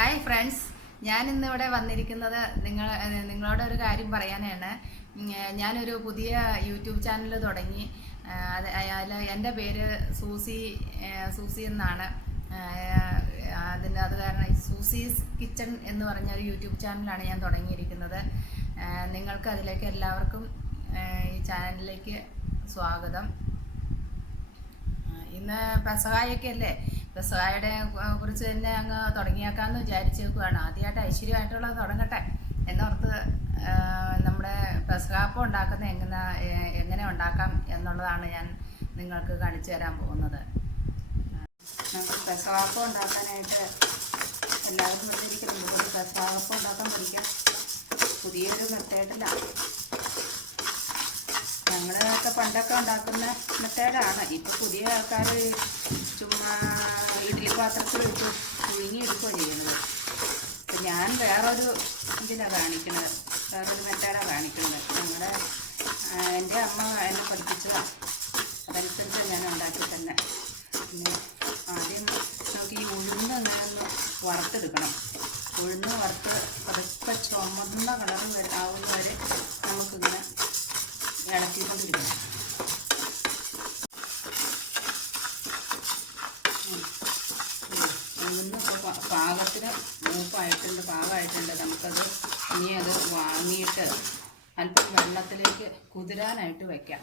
Hi friends ഞാൻ ഇന്ന് ഇവിടെ വന്നിരിക്കുന്നത് നിങ്ങൾ നിങ്ങളോട് ഒരു കാര്യം പറയാനാണ്. ഞാനൊരു പുതിയ യൂട്യൂബ് ചാനൽ തുടങ്ങി. അത് അയാൾ എന്റെ പേര് സൂസി സൂസി എന്നാണ്. അതിന്റെ അത് കാരണം സൂസീസ് കിച്ചൺ എന്ന് പറഞ്ഞ ഒരു യൂട്യൂബ് ചാനലാണ് ഞാൻ തുടങ്ങിയിരിക്കുന്നത്. നിങ്ങൾക്ക് അതിലേക്ക് എല്ലാവർക്കും ഈ ചാനലിലേക്ക് സ്വാഗതം. ഇന്ന് പെസഹായൊക്കെ അല്ലേ? പെസഹായുടെ കു- കുറിച്ച് തന്നെ അങ്ങ് തുടങ്ങിയേക്കാന്ന് വിചാരിച്ചേക്കുവാണ്. ആദ്യമായിട്ട് ഐശ്വര്യമായിട്ടുള്ളത് തുടങ്ങട്ടെ. എന്നോർത്ത് നമ്മുടെ പെസഹാപ്പം ഉണ്ടാക്കുന്ന എങ്ങനെ എങ്ങനെ ഉണ്ടാക്കാം എന്നുള്ളതാണ് ഞാൻ നിങ്ങൾക്ക് കാണിച്ചു തരാൻ പോകുന്നത്. നമുക്ക് പെസഹാപ്പം ഉണ്ടാക്കാനായിട്ട് എല്ലാവരും വന്നിരിക്കുന്നുണ്ട്. ഒരു ഉണ്ടാക്കാൻ പഠിക്കാം. പുതിയൊരു മെത്തേഡിലാണ് ഞങ്ങളൊക്കെ പണ്ടൊക്കെ ഉണ്ടാക്കുന്ന മെത്തേഡാണ്. ഇപ്പം പുതിയ ആൾക്കാർ പാത്രത്തിൽ വെച്ച് പുഴുങ്ങിയെടുക്കുകയാണ് ചെയ്യുന്നത്. അപ്പം ഞാൻ വേറൊരു ഇതിലാണ് കാണിക്കുന്നത് വേറൊരു മെത്തേഡാണ് കാണിക്കുന്നത് ഞങ്ങളുടെ എന്റെ അമ്മ എന്നെ പഠിപ്പിച്ചതാണ് അതനുസരിച്ച് ഞാൻ ഉണ്ടാക്കി തന്നെ. പിന്നെ ആദ്യം നമുക്ക് ഈ ഉഴുന്ന് അങ്ങനെ ഒന്ന് വറുത്തെടുക്കണം. ഉഴുന്ന് വറുത്ത് പതുക്കെ ചുമന്ന കളർ വരെ ആവുന്ന വരെ നമുക്കിങ്ങനെ ഇളക്കിക്കൊണ്ടിരിക്കണം ഉഴുന്ന് ഇപ്പോൾ പ- പാകത്തിന് മൂപ്പായിട്ടുണ്ട് പാകമായിട്ടുണ്ട് നമുക്കത് ഇനി അത് വാങ്ങിയിട്ട് അല്പം വെള്ളത്തിലേക്ക് കുതിരാനായിട്ട് വെക്കാം.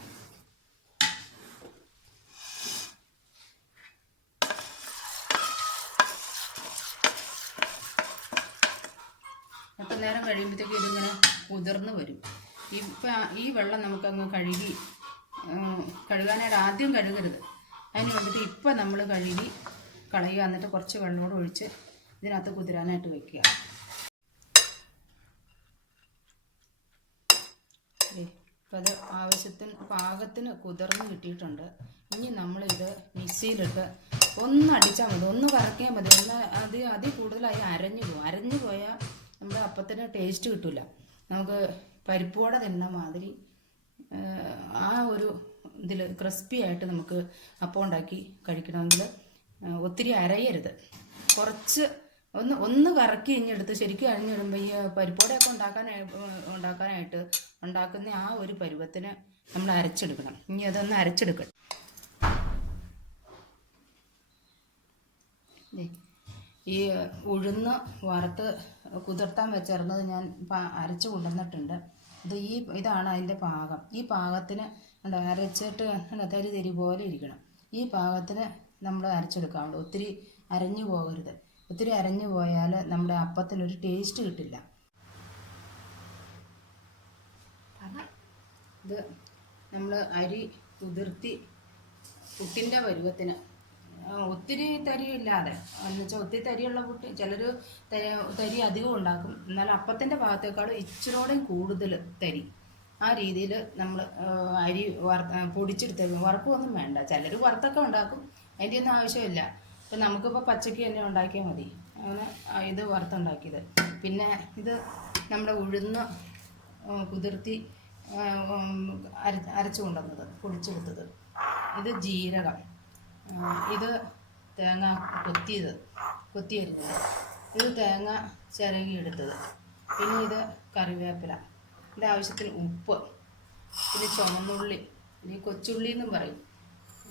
നേരം കഴിയുമ്പോഴത്തേക്ക് ഇതിങ്ങനെ ഉതിർന്ന് വരും. ഇപ്പം ഈ വെള്ളം നമുക്കങ്ങ് കഴുകി കഴുകാനായിട്ട് ആദ്യം കഴുകരുത്. അതിന് വേണ്ടിയിട്ട് ഇപ്പം നമ്മൾ കഴുകി കളയുക എന്നിട്ട് കുറച്ച് വെള്ളമോട് ഒഴിച്ച് ഇതിനകത്ത് കുതിരാനായിട്ട് വെക്കുക. ഇപ്പം അത് ആവശ്യത്തിന് പാകത്തിന് കുതിർന്ന് കിട്ടിയിട്ടുണ്ട്. ഇനി നമ്മളിത് മിക്സിയിലിട്ട് ഒന്ന് അടിച്ചാൽ മതി. ഒന്ന് കറക്കിയാൽ മതി. എന്നാൽ അത് അതിൽ കൂടുതലായി അരഞ്ഞു പോകും അരഞ്ഞു പോയാൽ നമ്മുടെ അപ്പത്തിന് ടേസ്റ്റ് കിട്ടില്ല നമുക്ക് പരിപ്പോടെ തിന്ന മാതിരി ആ ഒരു ഇതിൽ ക്രിസ്പി ആയിട്ട് നമുക്ക് അപ്പം ഉണ്ടാക്കി കഴിക്കണമെങ്കിൽ ഒത്തിരി അരയരുത്. കുറച്ച് ഒന്ന് ഒന്ന് കറക്കി ഇഞ്ഞെടുത്ത് ശരിക്കും അഴിഞ്ഞിടുമ്പോൾ ഈ പരിപ്പോടെയൊക്കെ ഉണ്ടാക്കാനായി ഉണ്ടാക്കാനായിട്ട് ഉണ്ടാക്കുന്ന ആ ഒരു പരുവത്തിന് നമ്മൾ അരച്ചെടുക്കണം. ഇനി അതൊന്ന് അരച്ചെടുക്കണം ഈ ഉഴുന്ന് വറുത്ത് കുതിർത്താൻ വെച്ചിരുന്നത് ഞാൻ അരച്ച് കൊണ്ടുവന്നിട്ടുണ്ട്. ഇത് ഈ ഇതാണ് അതിന്റെ പാകം. ഈ പാകത്തിന് അരച്ചിട്ട് തരി തരി പോലെ ഇരിക്കണം. ഈ പാകത്തിന് നമ്മൾ അരച്ചെടുക്കാവുള്ളൂ ഒത്തിരി അരഞ്ഞു പോകരുത്. ഒത്തിരി അരഞ്ഞു പോയാൽ നമ്മുടെ അപ്പത്തിനൊരു ടേസ്റ്റ് കിട്ടില്ല. ഇത് നമ്മൾ അരി കുതിർത്തി പുട്ടിന്റെ പരുവത്തിന് ഒത്തിരി തരിയില്ലാതെ. എന്ന് വെച്ചാൽ ഒത്തിരി തരിയുള്ള പുട്ട് ചിലർ തരി അധികം ഉണ്ടാക്കും. എന്നാൽ അപ്പത്തിന്റെ ഭാഗത്തേക്കാൾ ഇച്ചിരോടെയും കൂടുതൽ തരി. ആ രീതിയിൽ നമ്മൾ അരി വറ പൊടിച്ചെടുത്ത് വറുപ്പൊന്നും വേണ്ട. ചിലർ വറുത്തൊക്കെ ഉണ്ടാക്കും. അതിന്റെ ഒന്നും ആവശ്യമില്ല. ഇപ്പം നമുക്കിപ്പോൾ പച്ചക്ക് തന്നെ ഉണ്ടാക്കിയാൽ മതി. അങ്ങനെ ഇത് വറുത്തുണ്ടാക്കിയത്. പിന്നെ ഇത് നമ്മുടെ ഉഴുന്ന് കുതിർത്തി അര അരച്ചു കൊണ്ടുവന്നത് പൊടിച്ചെടുത്തത്. ഇത് ജീരകം. ഇത് തേങ്ങ കൊത്തിയത് കൊത്തിയരിഞ്ഞത്. ഇത് തേങ്ങ ചിരകി എടുത്തത് പിന്നെ ഇത് കറിവേപ്പില. ഇത് ആവശ്യത്തിന് ഉപ്പ് പിന്നെ ചുമന്നുള്ളി ഇനി കൊച്ചുള്ളി എന്നും പറയും.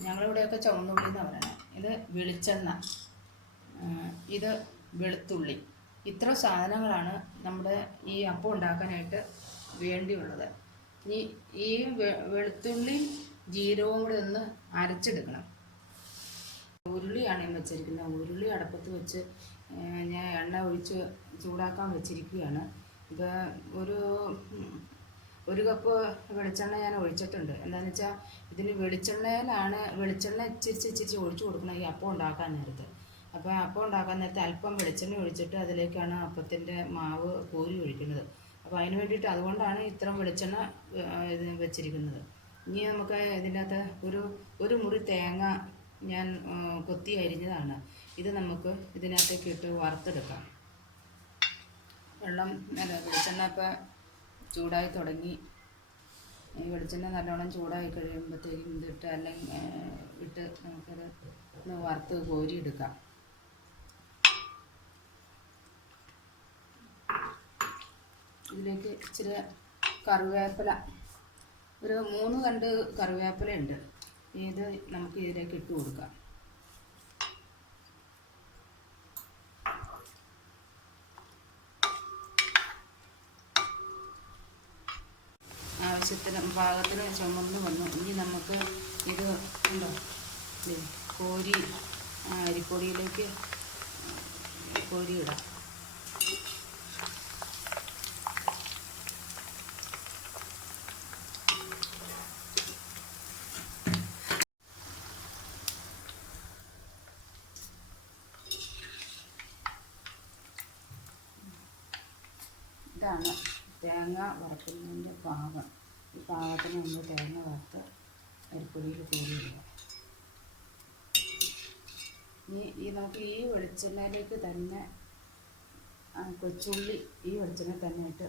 ഞങ്ങളിവിടെയൊക്കെ ചുമന്നുള്ളി എന്ന് പറയുന്നത് ഇത് വെളിച്ചെണ്ണ. ഇത് വെളുത്തുള്ളി. ഇത്ര സാധനങ്ങളാണ് നമ്മുടെ ഈ അപ്പം ഉണ്ടാക്കാനായിട്ട് വേണ്ടിയുള്ളത്. ഇനി ഈ വെളുത്തുള്ളി ജീരകവും കൂടി ഒന്ന് അരച്ചെടുക്കണം. ഉരുളിയാണ് ഞാൻ വെച്ചിരിക്കുന്നത് ഉരുളി അടുപ്പത്ത് വെച്ച് ഞാൻ എണ്ണ ഒഴിച്ച് ചൂടാക്കാൻ വെച്ചിരിക്കുകയാണ്. ഇത് ഒരു ഒരു കപ്പ് വെളിച്ചെണ്ണ ഞാൻ ഒഴിച്ചിട്ടുണ്ട്. എന്താണെന്ന് വെച്ചാൽ ഇതിന് വെളിച്ചെണ്ണയിലാണ് വെളിച്ചെണ്ണ ഇച്ചിരിച്ച് ഇച്ചിരിച്ച് ഒഴിച്ചു കൊടുക്കണം ഈ അപ്പം ഉണ്ടാക്കാൻ നേരത്ത്. അപ്പോൾ അപ്പം ഉണ്ടാക്കാൻ നേരത്തെ അല്പം വെളിച്ചെണ്ണ ഒഴിച്ചിട്ട് അതിലേക്കാണ് അപ്പത്തിന്റെ മാവ് കോരി ഒഴിക്കുന്നത്. അപ്പോൾ അതിന് വേണ്ടിയിട്ട് അതുകൊണ്ടാണ് ഇത്ര വെളിച്ചെണ്ണ ഇത് വെച്ചിരിക്കുന്നത്. ഇനി നമുക്ക് ഇതിന്റെ അകത്ത് ഒരു ഒരു മുറി തേങ്ങ ഞാൻ കൊത്തി അരിഞ്ഞതാണ്. ഇത് നമുക്ക് ഇതിനകത്തേക്ക് ഇട്ട് വറുത്തെടുക്കാം. വെള്ളം വെളിച്ചെണ്ണ ഇപ്പോൾ ചൂടായി തുടങ്ങി. ഈ വെളിച്ചെണ്ണ നല്ലോണം ചൂടായി കഴിയുമ്പോഴത്തേക്കും ഇതിട്ട് അല്ലെങ്കിൽ ഇട്ട് നമുക്കത് ഒന്ന് വറുത്ത് കോരിയെടുക്കാം. ഇതിലേക്ക് ഇച്ചിരി കറിവേപ്പില ഒരു മൂന്ന് കണ്ട് കറിവേപ്പില ഉണ്ട് ഇത് നമുക്ക് ഇതിലേക്ക് ഇട്ട് കൊടുക്കാം. ആവശ്യത്തിന് പാകത്തിന് ചുമന്ന് വന്നു. ഇനി നമുക്ക് ഇത് ഉണ്ടോ? കോരി അരിപ്പൊടിയിലേക്ക് ഇടാം. ഇതാണ് തേങ്ങ വറക്കുന്നതിന്റെ പാകം പാകത്തിന് നമ്മൾ തേങ്ങ വറുത്ത് അരിപ്പൊടിയിൽ കോരിയിടുക ഇനി ഈ നമുക്ക് ഈ വെളിച്ചെണ്ണയിലേക്ക് തന്നെ കൊച്ചുള്ളി ഈ വെളിച്ചെണ്ണ തന്നെ ഇട്ട്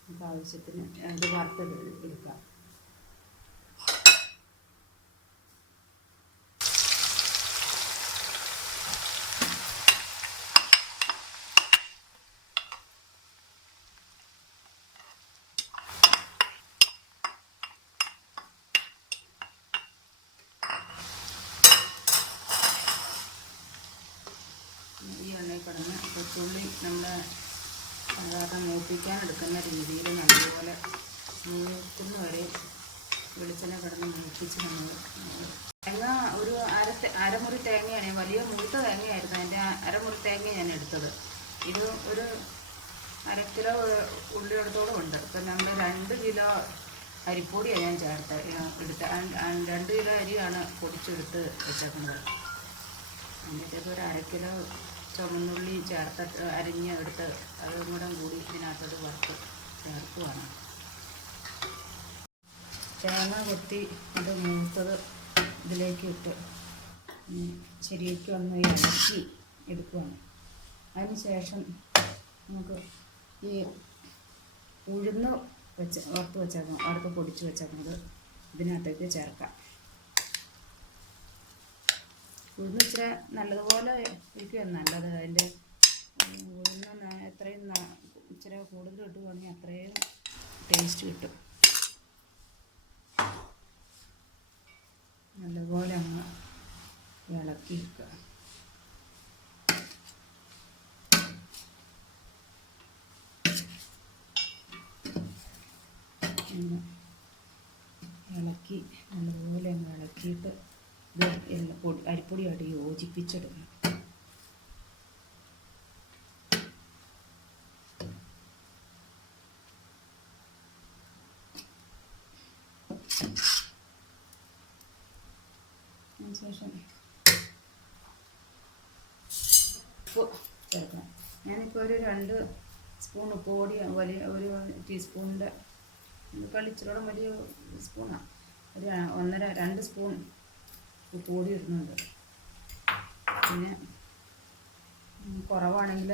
നമുക്ക് ആവശ്യത്തിന് ഇത് വറുത്ത് എടുക്കാം ഈ എണ്ണയിൽ കിടന്ന് കൊച്ചുള്ളി നമ്മൾ സാധാരണ മൂപ്പിക്കാൻ എടുക്കുന്ന രീതിയിൽ നല്ലപോലെ മൂക്കുന്ന വരെ വെളിച്ചെണ്ണ കിടന്ന് മൂപ്പിച്ച് നമ്മൾ തേങ്ങ ഒരു അര അരമുറി തേങ്ങയാണ് വലിയ മൂത്ത തേങ്ങയായിരുന്നു. അതിന്റെ അരമുറി തേങ്ങ ഞാൻ എടുത്തത്. ഇത് ഒരു അര കിലോ ഉള്ളിയോടത്തോളം ഉണ്ട്. ഇപ്പം നമ്മൾ രണ്ട് കിലോ അരിപ്പൊടിയാണ് ഞാൻ ചേർത്ത് എടുത്ത. രണ്ട് കിലോ അരിയാണ് പൊടിച്ചെടുത്ത് വെച്ചേക്കുന്നത്. എന്നിട്ടത് ഒരു അര കിലോ ചുമന്നുള്ളി ചേർത്തിട്ട് അരിഞ്ഞ് എടുത്ത് അതും കൂടെ കൂടി ഇതിനകത്തോട്ട് വറുത്ത് ചേർക്കുവാണ്. തേങ്ങ കൊത്തി അത് മൂത്തത് ഇതിലേക്ക് ഇട്ട് ശരിക്കും ഒന്ന് ഇറക്കി എടുക്കുവാണ്. അതിന് ശേഷം നമുക്ക് ഈ ഉഴുന്ന് വെച്ച് വറുത്ത് വെച്ചേക്കണം. വറുത്ത് പൊടിച്ച് വെച്ചേക്കുന്നത് ഇതിനകത്തേക്ക് ചേർക്കാം. ഉഴുന്ന് ഇച്ചിരി നല്ലതുപോലെ ഇരിക്കുകയാണ് നല്ലത്. അതിന്റെ ഉഴുന്ന് എത്രയും ഇച്ചിരി കൂടുതൽ ഇട്ടുവാണെങ്കിൽ അത്രയും ടേസ്റ്റ് കിട്ടും. നല്ലപോലെ അങ്ങ് ഇളക്കി വെക്കുക ഒന്ന് ഇളക്കി നല്ലപോലെ അങ്ങ് ഇളക്കിയിട്ട് ഇത് പൊടി അരിപ്പൊടിയായിട്ട് യോജിപ്പിച്ചിടണം അതിനുശേഷം ഉപ്പ് ചേർക്കണം ഞാനിപ്പോൾ ഒരു രണ്ട് സ്പൂൺ ഉപ്പ് പൊടി വലിയ ഒരു ടീസ്പൂണിന്റെ കളിച്ചിലോടെ വലിയ സ്പൂണാണ് ഒരു ഒന്നര രണ്ട് സ്പൂൺ ഉപ്പ് പൊടി ഇടുന്നുണ്ട്. പിന്നെ കുറവാണെങ്കിൽ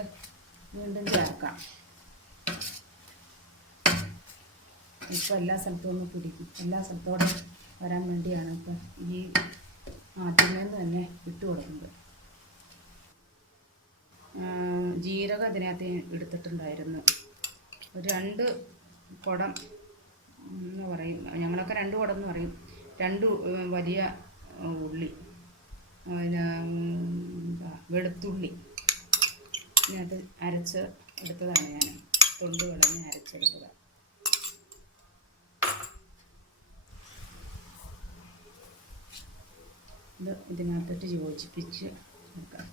വീണ്ടും ചേർക്കാം. ഇപ്പോൾ എല്ലാ സ്ഥലത്തും ഒന്ന് പിടിക്കും. എല്ലാ സ്ഥലത്തോടെ വരാൻ വേണ്ടിയാണ് ഇപ്പം ഈ ആദ്യമേ തന്നെ ഇട്ട് കൊടുക്കുന്നത്. ജീരകം അതിനകത്ത് എടുത്തിട്ടുണ്ടായിരുന്നു. രണ്ട് കുടം എന്ന് പറയും. ഞങ്ങളൊക്കെ രണ്ട് കുടം എന്ന് പറയും. രണ്ട് വലിയ ഉള്ളി. വെളുത്തുള്ളി. ഇതിനകത്ത് അരച്ച് എടുത്തതാണ് ഞാൻ. തൊണ്ട് കളഞ്ഞ് അരച്ചെടുത്തതാണ്. ഇത് ഇതിനകത്തോട്ട് യോജിപ്പിച്ച് നോക്കാം.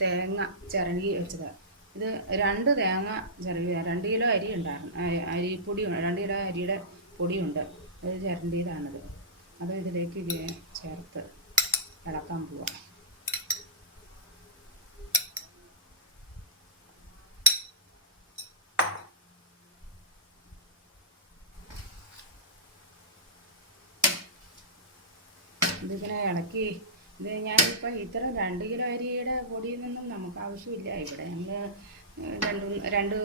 തേങ്ങ ചിരണ്ടി വെച്ചതാണ് ഇത് രണ്ട് തേങ്ങ ചിരണ്ടി രണ്ട് കിലോ അരി ഉണ്ടായിരുന്നു. അരിപ്പൊടി രണ്ട് കിലോ അരിയുടെ പൊടിയുണ്ട്. അത് ചിരണ്ടിയതാണിത്. അത് ഇതിലേക്ക് ചേർത്ത് ഇളക്കാൻ പോവാം ഇളക്കി ഇത് ഞാനിപ്പോൾ ഇത്ര രണ്ട് കിലോ അരിയുടെ പൊടിയിൽ നിന്നും നമുക്ക് ആവശ്യമില്ല ഇവിടെ. ഞങ്ങൾ രണ്ട് രണ്ട്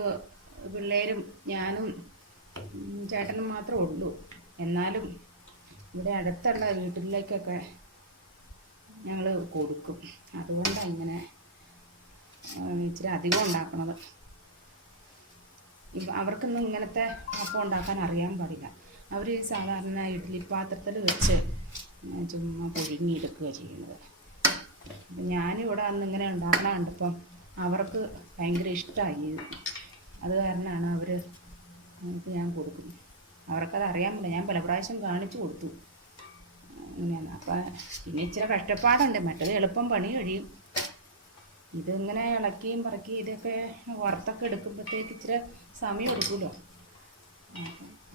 പിള്ളേരും ഞാനും ചേട്ടനും മാത്രമേ ഉള്ളൂ. എന്നാലും ഇവിടെ അടുത്തുള്ള വീട്ടിലേക്കൊക്കെ ഞങ്ങൾ കൊടുക്കും. അതുകൊണ്ടാണ് ഇങ്ങനെ ഇച്ചിരി അധികം ഉണ്ടാക്കുന്നത് അവർക്കൊന്നും ഇങ്ങനത്തെ അപ്പം ഉണ്ടാക്കാൻ അറിയാൻ പാടില്ല. അവർ സാധാരണ ഇഡ്ഡലി പാത്രത്തിൽ വെച്ച് ചുമ്മാ പുഴുങ്ങിയെടുക്കുക ചെയ്യുന്നത്. അപ്പം ഞാനിവിടെ അന്ന് ഇങ്ങനെ ഉണ്ടാക്കണ കണ്ടപ്പം അവർക്ക് ഭയങ്കര ഇഷ്ടമായി. അത് കാരണമാണ് അവർ ഞാൻ കൊടുക്കും അവർക്കത് അറിയാൻ പറ്റില്ല. ഞാൻ പല പ്രാവശ്യം കാണിച്ചു കൊടുത്തു. അങ്ങനെയാണ് അപ്പം പിന്നെ ഇച്ചിരി കഷ്ടപ്പാടുണ്ട്. മറ്റത് എളുപ്പം പണി കഴിയും. ഇതിങ്ങനെ ഇളക്കിയും പറക്കിയും ഇതൊക്കെ വറുത്തൊക്കെ എടുക്കുമ്പോഴത്തേക്ക് ഇച്ചിരി സമയം എടുക്കുമല്ലോ.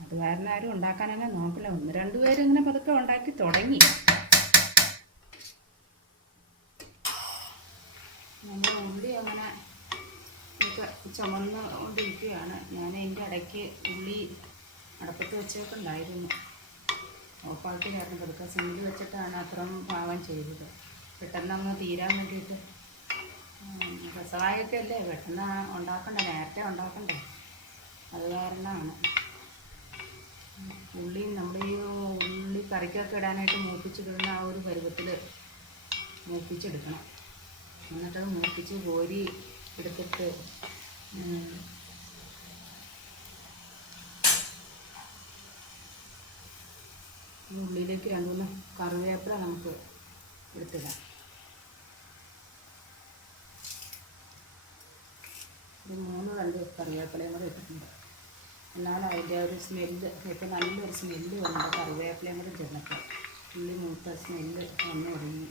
അത് കാരണം ആരും ഉണ്ടാക്കാനല്ല നോക്കില്ല. ഒന്ന് രണ്ട് പേര് ഇങ്ങനെ പതുക്കെ ഉണ്ടാക്കി തുടങ്ങി. നമ്മൾ ഉള്ളി അങ്ങനെ ചുമന്ന് കൊണ്ടിരിക്കുകയാണ് ഞാൻ അതിന്റെ ഇടയ്ക്ക് ഉള്ളി അടപ്പത്ത് വെച്ചേക്കുണ്ടായിരുന്നു. ഓഫാക്കിലായിരുന്നു പതുക്കെ സിമ്മിൽ വെച്ചിട്ടാണ് അത്രയും പാകം ചെയ്തത്. പെട്ടെന്ന് അങ്ങ് തീരാൻ വേണ്ടിയിട്ട്. രസമായൊക്കെ അല്ലേ പെട്ടെന്ന് ഉണ്ടാക്കണ്ടേ? നേരത്തെ ഉണ്ടാക്കണ്ടേ അത് കാരണമാണ് ഉള്ളി നമ്മൾ ഈ ഉള്ളി കറിക്കൊക്കെ ഇടാനായിട്ട് മൂപ്പിച്ചിടുന്ന ആ ഒരു പരുവത്തിൽ മൂപ്പിച്ചെടുക്കണം. എന്നിട്ടത് മൂപ്പിച്ച് കോരി എടുത്തിട്ട് ഉള്ളിയിലേക്ക് രണ്ട് മൂന്ന് കറിവേപ്പില നമുക്ക് എടുത്തിടാം. ഒരു മൂന്ന് രണ്ട് കറിവേപ്പിലയും കൂടെ ഇട്ടിട്ടുണ്ട്. എന്നാൽ അതിന്റെ ഒരു സ്മെല്ല്. ഇപ്പം നല്ലൊരു സ്മെല്ല് വന്നത് കറിവേപ്പിലയും കൂടെ ചെന്നപ്പോൾ ഉള്ളി മൂത്ത സ്മെല്ല് വന്നു തുടങ്ങി.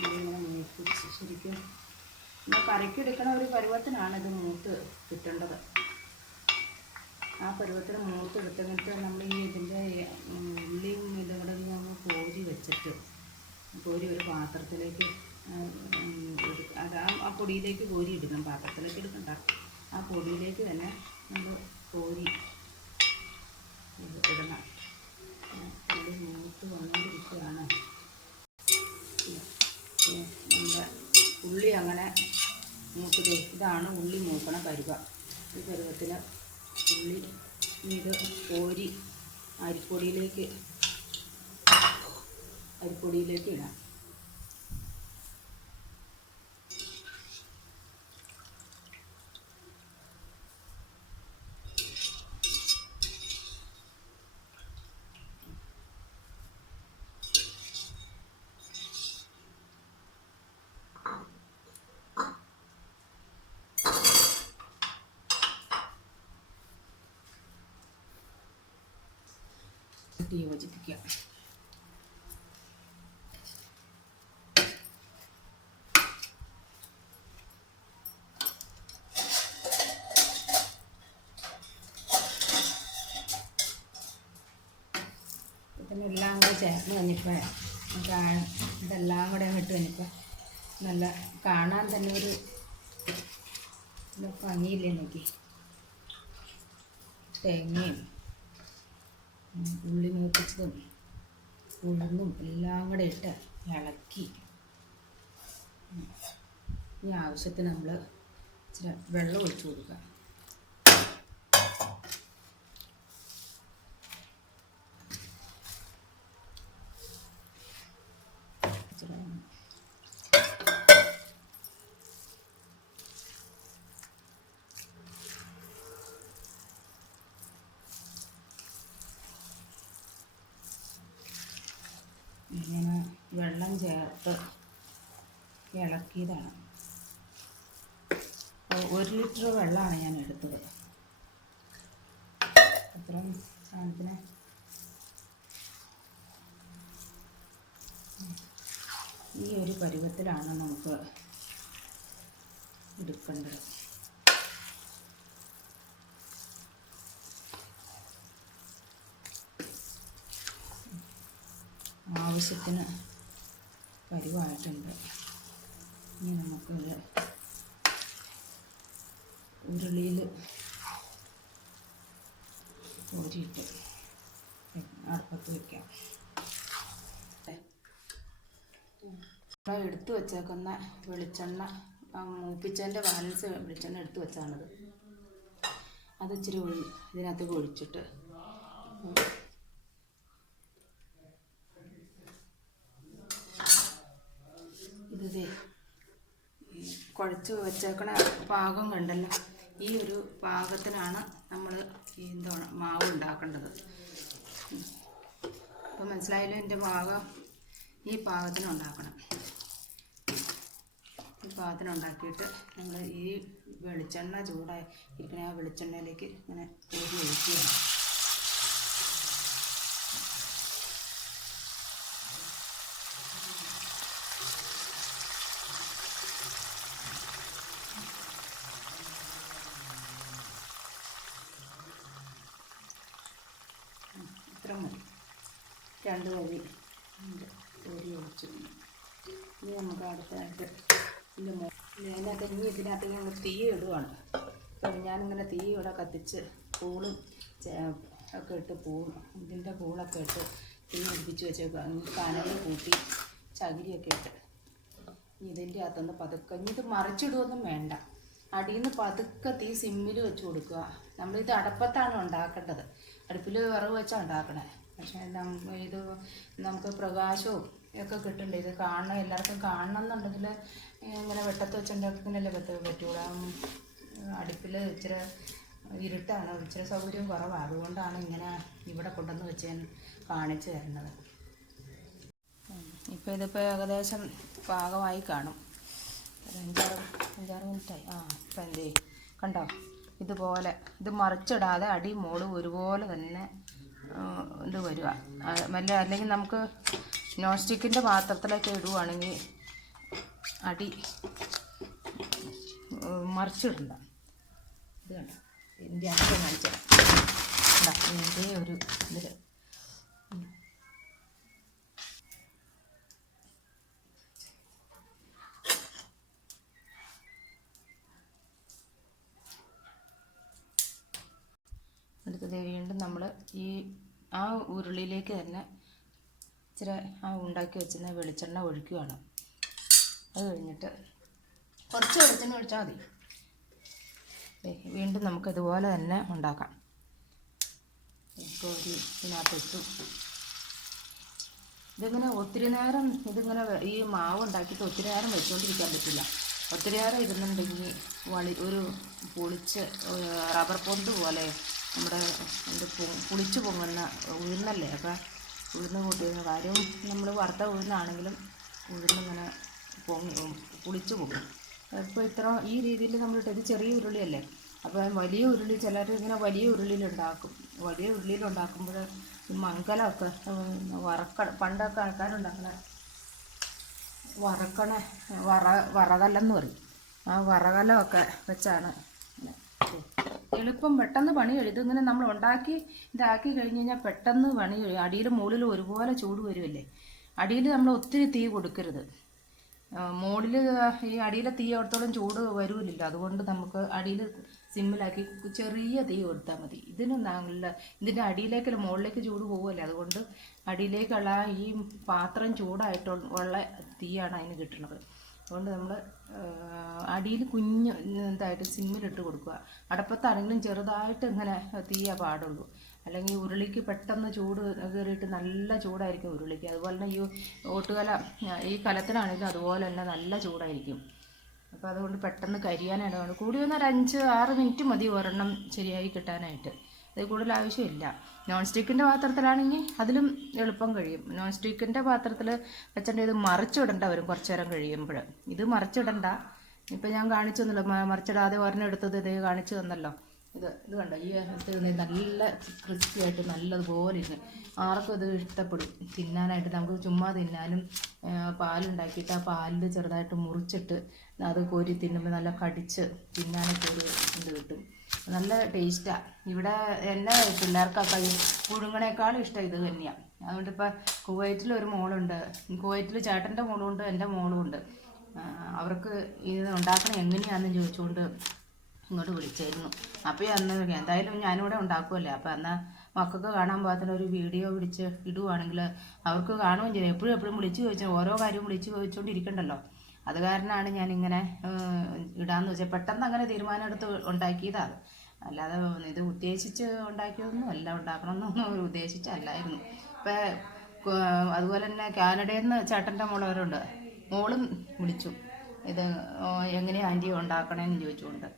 ഉള്ളിങ്ങനെ മൂപ്പിച്ച് ശരിക്കും പിന്നെ കറിക്കെടുക്കണ ഒരു പരുവത്തിനാണ് ഇത് മൂത്ത് കിട്ടേണ്ടത്. ആ പരുവത്തിന് മൂത്ത് കിട്ടുന്നിട്ട് നമ്മൾ ഈ ഇതിന്റെ ഉള്ളിയും ഇതുകൂടെ നമ്മൾ കോരി വെച്ചിട്ട് കോരി ഒരു പാത്രത്തിലേക്ക് അത് ആ ആ പൊടിയിലേക്ക് കോരി ഇടണം പാത്രത്തിലേക്ക് എടുക്കണ്ട. ആ പൊടിയിലേക്ക് തന്നെ നമ്മൾ കോരി ഇത് ഇടണം ഉള്ളി മൂത്ത് വന്നുകൊണ്ടിരിക്കുകയാണ്. നമ്മുടെ ഉള്ളി അങ്ങനെ മൂത്തത് ഇതാണ് ഉള്ളി മൂക്കണ പരുവ ഈ പരുവത്തിൽ ഉള്ളി ഇത് കോരി അരിപ്പൊടിയിലേക്ക് അരിപ്പൊടിയിലേക്ക് ഇടാം. ഇട്ട് യോജിപ്പിക്കുക എല്ലാം കൂടെ ചേർന്ന് കഴിഞ്ഞപ്പോൾ ഇതെല്ലാം കൂടെ ഇട്ട് കഴിഞ്ഞപ്പോൾ നല്ല കാണാൻ തന്നെ ഒരു ഭംഗിയില്ലേ എനിക്ക് തേങ്ങയും ഉള്ളി മൂപ്പിച്ചതും ഉഴുന്നും എല്ലാം കൂടെ ഇട്ട് ഇളക്കി. ഈ ആവശ്യത്തിന് നമ്മൾ ഇച്ചിരി വെള്ളം ഒഴിച്ചു കൊടുക്കുക ഇച്ചിരി ഇങ്ങനെ വെള്ളം ചേർത്ത് ഒ- ഒരു ലിറ്റർ വെള്ളമാണ് ഞാൻ എടുത്തത്. അത്രയും സാധനത്തിന്. ഈ ഒരു പരുവത്തിലാണ് നമുക്ക് എടുക്കേണ്ടത്. ആവശ്യത്തിന് പരുവായിട്ടുണ്ട്. ഇനി നമുക്ക് ഉരുളിയിൽ കോരിയിട്ട് അടുപ്പത്ത് വയ്ക്കാം എടുത്തു വച്ചേക്കുന്ന വെളിച്ചെണ്ണ മൂപ്പിച്ചതിന്റെ ബാലൻസ് വെളിച്ചെണ്ണ എടുത്തു വെച്ചാണിത്. അത് ഇച്ചിരി ഒഴി ഇതിനകത്ത് ഒഴിച്ചിട്ട് ഇത് ദേ ഈ കുഴച്ച് വെച്ചേക്കണ പാകം കണ്ടല്ലോ. ഈ ഒരു പാകത്തിനാണ് നമ്മൾ എന്താണ് മാവ് ഉണ്ടാക്കേണ്ടത്. അപ്പോൾ മനസ്സിലായാലും എന്റെ പാകം ഈ പാകത്തിന് ഉണ്ടാക്കണം. ഈ പാകത്തിന് ഉണ്ടാക്കിയിട്ട് നമ്മൾ ഈ വെളിച്ചെണ്ണ ചൂടായി ഇരിക്കണ ആ വെളിച്ചെണ്ണയിലേക്ക് ഇങ്ങനെ ഒഴിക്കുകയാണ് ഇത്ര മതി രണ്ട് വരി ഉണ്ട് ഒരു ഒഴിച്ചു ഇനി അടുത്തായിട്ട് ഇതിന്റെ മോ ഇതിനകത്ത് ഇനി ഇതിനകത്ത് ഞങ്ങൾ തീ ഇടുവാണ്. അപ്പം ഞാനിങ്ങനെ തീ ഇവിടെ കത്തിച്ച് പൂളും ഒക്കെ ഇട്ട് പൂ ഇതിന്റെ പൂളൊക്കെ ഇട്ട് തീ പിടിപ്പിച്ച് വെച്ച് കനൽ കൂട്ടി ചകിരിയൊക്കെ ഇട്ട്. ഇതിന്റെ അകത്തുനിന്ന് പതുക്കെ ഇനി ഇത് മറിച്ചിടുകയൊന്നും വേണ്ട. അടിയിൽ നിന്ന് പതുക്കെ തീ സിമ്മിൽ വെച്ച് കൊടുക്കുക നമ്മളിത് അടപ്പത്താണ് ഉണ്ടാക്കേണ്ടത്. അടുപ്പിൽ വിറവ് വെച്ചാണ് ഉണ്ടാക്കണേ. പക്ഷേ ഇത് നമുക്ക് പ്രകാശവും ഒക്കെ കിട്ടണ്ടേ? ഇത് കാണണം എല്ലാവർക്കും കാണണം എന്നുണ്ടെങ്കിൽ ഇങ്ങനെ വെട്ടത്ത് വെച്ചുണ്ടാക്കുന്നല്ലേ പറ്റ പറ്റുള്ളൂ അടുപ്പിൽ ഇച്ചിരി ഇരുട്ടാണ് ഇച്ചിരി സൗകര്യം കുറവാണ്. അതുകൊണ്ടാണ് ഇങ്ങനെ ഇവിടെ കൊണ്ടുവന്ന് വെച്ച് ഞാൻ കാണിച്ചു തരുന്നത്. ഇപ്പോൾ ഇതിപ്പോൾ ഏകദേശം പാകമായി കാണും. അഞ്ചാറ് അഞ്ചാറ് മിനിറ്റായി. ആ ഇപ്പം എന്തേ കണ്ടോ? ഇതുപോലെ ഇത് മറിച്ചിടാതെ അടി മോളും ഒരുപോലെ തന്നെ ഇത് വരിക ആ, അല്ലെങ്കിൽ നമുക്ക് നോൺ സ്റ്റിക്കിന്റെ പാത്രത്തിലൊക്കെ ഇടുവാണെങ്കിൽ അടി മറിച്ചിടണ്ട. ഇത് കണ്ട? ഇതിന്റെ അടുത്ത് കാണിച്ചത്. ഇതേ ഒരു ഇതിൽ അടുത്തത് വീണ്ടും നമ്മൾ ഈ ആ ഉരുളിയിലേക്ക് തന്നെ ഇച്ചിരി ആ ഉണ്ടാക്കി വെച്ചിരുന്ന വെളിച്ചെണ്ണ ഒഴിക്കുകയാണ് അത് കഴിഞ്ഞിട്ട് കുറച്ച് വെളിച്ചെണ്ണ ഒഴിച്ചാൽ മതി. വീണ്ടും നമുക്ക് ഇതുപോലെ തന്നെ ഉണ്ടാക്കാം. കോരി ഇതിനകത്തിട്ടു ഇതിങ്ങനെ ഒത്തിരി നേരം ഇതിങ്ങനെ ഈ മാവ് ഉണ്ടാക്കിയിട്ട് ഒത്തിരി നേരം വെച്ചുകൊണ്ടിരിക്കാൻ പറ്റില്ല. ഒത്തിരി നേരം ഇരുന്നുണ്ടെങ്കിൽ വളി ഒരു പൊളിച്ച് റബ്ബർ പൊന്ത് പോലെ നമ്മുടെ ഇത് പുളിച്ച് പൊങ്ങുന്ന ഉഴുന്നല്ലേ? അപ്പം ഉഴുന്ന് കൂട്ടിയിരുന്ന കാര്യവും നമ്മൾ വറുത്ത ഉഴുന്നാണെങ്കിലും ഉഴുന്നിങ്ങനെ പൊങ്ങി പുളിച്ചു പോകും അപ്പോൾ ഇത്ര ഈ രീതിയിൽ നമ്മൾ ഇട്ടത് ചെറിയ ഉരുളിയല്ലേ അപ്പോൾ വലിയ ഉരുളി ചിലർ ഇങ്ങനെ വലിയ ഉരുളിയിലുണ്ടാക്കും വലിയ ഉരുളിയിലുണ്ടാക്കുമ്പോൾ മംഗലമൊക്കെ വറക്ക പണ്ടൊക്കെ ആൾക്കാരുണ്ടാക്കണ വറക്കണ വറ വറകല്ലെന്ന് പറയും ആ വറകലമൊക്കെ വെച്ചാണ്. എളുപ്പം പെട്ടെന്ന് പണി കഴിയും. ഇതിങ്ങനെ നമ്മൾ ഉണ്ടാക്കി ഇതാക്കി കഴിഞ്ഞ് കഴിഞ്ഞാൽ പെട്ടെന്ന് പണി കഴിയും. അടിയിലും മുകളിലും ഒരുപോലെ ചൂട് വരുമല്ലേ അടിയിൽ നമ്മൾ ഒത്തിരി തീ കൊടുക്കരുത്. മുകളിൽ ഈ അടിയിലെ തീ അവിടത്തോളം ചൂട് വരുമില്ലല്ലോ അതുകൊണ്ട് നമുക്ക് അടിയിൽ സിമ്മിലാക്കി ചെറിയ തീ കൊടുത്താൽ മതി. ഇതിന് നല്ല ഇതിന്റെ അടിയിലേക്കല്ല മുകളിലേക്ക് ചൂട് പോകുമല്ലേ അതുകൊണ്ട് അടിയിലേക്കുള്ള ഈ പാത്രം ചൂടായിട്ടുള്ള തീയാണ് അതിന് കിട്ടുന്നത്. അതുകൊണ്ട് നമ്മൾ അടിയിൽ കുഞ്ഞ് ഇതായിട്ട് സിമ്മിലിട്ട് കൊടുക്കുക. അടപ്പത്താണെങ്കിലും ചെറുതായിട്ട് ഇങ്ങനെ തീയ പാടുള്ളൂ. അല്ലെങ്കിൽ ഉരുളിക്ക് പെട്ടെന്ന് ചൂട് കയറിയിട്ട് നല്ല ചൂടായിരിക്കും ഉരുളിക്ക്. അതുപോലെ തന്നെ ഈ ഓട്ടുകല ഈ കലത്തിലാണെങ്കിലും അതുപോലെ തന്നെ നല്ല ചൂടായിരിക്കും. അപ്പോൾ അതുകൊണ്ട് പെട്ടെന്ന് കരിയാനായിട്ട് കൂടി വന്നാൽ ഒരു അഞ്ച് ആറ് മിനിറ്റ് മതി ഒരെണ്ണം ശരിയായി കിട്ടാനായിട്ട്. അത് കൂടുതൽ ആവശ്യമില്ല. നോൺ സ്റ്റിക്കിന്റെ പാത്രത്തിലാണെങ്കിൽ അതിലും എളുപ്പം കഴിയും. നോൺ സ്റ്റിക്കിന്റെ പാത്രത്തിൽ വെച്ചിട്ട് ഇത് മറിച്ചിടണ്ട വരും കുറച്ച് നേരം കഴിയുമ്പോൾ. ഇത് മറിച്ചിടണ്ട. ഇപ്പം ഞാൻ കാണിച്ചു തന്നല്ലോ മറിച്ചിടാതെ ഒരെണ്ണം എടുത്തത് ഇത് കാണിച്ചു തന്നല്ലോ. ഇത് ഇത് കണ്ടോ? ഈ നല്ല ക്രിസ്പി ആയിട്ട് നല്ലതുപോലെ ഇരുന്ന് ആർക്കും ഇത് ഇഷ്ടപ്പെടും. തിന്നാനായിട്ട് നമുക്ക് ചുമ്മാ തിന്നാനും പാലുണ്ടാക്കിയിട്ട് ആ പാലിൽ ചെറുതായിട്ട് മുറിച്ചിട്ട് അത് കോരി തിന്നുമ്പോൾ നല്ല കടിച്ച് തിന്നാനൊക്കെ ഒരു ഇത് കിട്ടും. നല്ല ടേസ്റ്റാണ് ഇവിടെ എന്റെ പിള്ളേർക്കൊക്കെ ഈ പുഴുങ്ങണേക്കാളും ഇഷ്ടം ഇത് തന്നെയാണ് അതുകൊണ്ട് ഇപ്പോൾ കുവൈറ്റിൽ ഒരു മോളുണ്ട്. കുവൈറ്റിൽ ചേട്ടന്റെ മോളുമുണ്ട് എന്റെ മോളുമുണ്ട് അവർക്ക് ഇത് ഉണ്ടാക്കണം എങ്ങനെയാണെന്ന് ചോദിച്ചുകൊണ്ട് ഇങ്ങോട്ട് വിളിച്ചായിരുന്നു. അപ്പോൾ അന്ന് എന്തായാലും ഞാനിവിടെ ഉണ്ടാക്കുമല്ലേ അപ്പോൾ എന്നാൽ മക്കൾക്ക് കാണാൻ പാകത്തിന് ഒരു വീഡിയോ പിടിച്ച് ഇടുവാണെങ്കിൽ അവർക്ക് കാണുകയും ചെയ്യും. എപ്പോഴും എപ്പോഴും വിളിച്ച് ചോദിച്ചാൽ ഓരോ കാര്യവും വിളിച്ച് ചോദിച്ചുകൊണ്ടിരിക്കണ്ടല്ലോ അത് കാരണമാണ് ഞാൻ ഇങ്ങനെ ഇടാന്ന് വെച്ചാൽ പെട്ടെന്ന് അങ്ങനെ തീരുമാനം എടുത്ത് ഉണ്ടാക്കിയതാണ് അല്ലാതെ ഇത് ഉദ്ദേശിച്ച് ഉണ്ടാക്കിയതൊന്നും അല്ല ഉണ്ടാക്കണമെന്നൊന്നും ഉദ്ദേശിച്ചല്ലായിരുന്നു. ഇപ്പം അതുപോലെ തന്നെ കാനഡയിൽ നിന്ന് ചേട്ടന്റെ മോളവരുണ്ട് മോളും വിളിച്ചു. ഇത് എങ്ങനെയാണ് ആന്റി ഉണ്ടാക്കണേന്ന് ചോദിച്ചുകൊണ്ട്.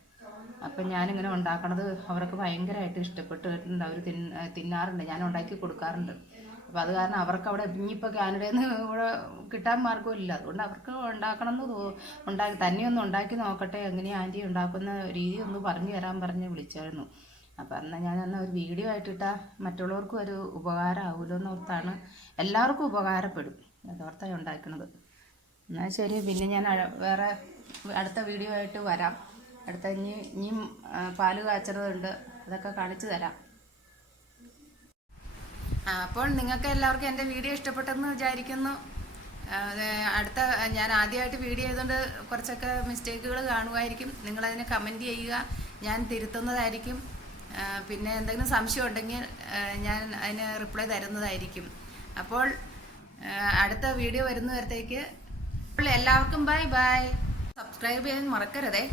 അപ്പം ഞാനിങ്ങനെ ഉണ്ടാക്കണത് അവർക്ക് ഭയങ്കരമായിട്ട് ഇഷ്ടപ്പെട്ടിട്ടുണ്ട്. അവർ തിന്ന തിന്നാറുണ്ട്. ഞാൻ ഉണ്ടാക്കി കൊടുക്കാറുണ്ട്. അപ്പോൾ അത് കാരണം അവർക്ക് അവിടെ ഇനിയിപ്പോൾ കാനഡയിൽ നിന്ന് ഇവിടെ കിട്ടാൻ മാർഗമില്ല അതുകൊണ്ട് അവർക്ക് ഉണ്ടാക്കണം എന്ന് ഉണ്ടാക്കി തന്നെ ഒന്ന് ഉണ്ടാക്കി നോക്കട്ടെ എങ്ങനെയാണ് ആന്റി ഉണ്ടാക്കുന്ന രീതി ഒന്ന് പറഞ്ഞു തരാൻ പറഞ്ഞ് വിളിച്ചായിരുന്നു. അപ്പം എന്നാൽ ഞാൻ എന്നാൽ ഒരു വീഡിയോ ആയിട്ടിട്ടാൽ മറ്റുള്ളവർക്കും ഒരു ഉപകാരമാവുമല്ലോ എന്നോർത്താണ് എല്ലാവർക്കും ഉപകാരപ്പെടും. അതോർത്താണ് ഉണ്ടാക്കുന്നത് എന്നാൽ ശരി പിന്നെ ഞാൻ വേറെ അടുത്ത വീഡിയോ ആയിട്ട് വരാം. അടുത്ത ഇനി ഇനിയും പാൽ കാച്ചുന്നതുണ്ട് അതൊക്കെ കാണിച്ചു തരാം. അപ്പോൾ നിങ്ങൾക്ക് എല്ലാവർക്കും എന്റെ വീഡിയോ ഇഷ്ടപ്പെട്ടെന്ന് വിചാരിക്കുന്നു. അടുത്ത ഞാൻ ആദ്യമായിട്ട് വീഡിയോ ചെയ്തുകൊണ്ട് കുറച്ചൊക്കെ മിസ്റ്റേക്കുകൾ കാണുമായിരിക്കും. നിങ്ങളതിനെ കമന്റ് ചെയ്യുക. ഞാൻ തിരുത്തുന്നതായിരിക്കും. പിന്നെ എന്തെങ്കിലും സംശയം ഉണ്ടെങ്കിൽ ഞാൻ അതിന് റിപ്ലൈ തരുന്നതായിരിക്കും. അപ്പോൾ അടുത്ത വീഡിയോ വരുന്നവരത്തേക്ക് അപ്പോൾ എല്ലാവർക്കും ബൈ ബൈ. സബ്സ്ക്രൈബ് ചെയ്യാൻ മറക്കരുതേ.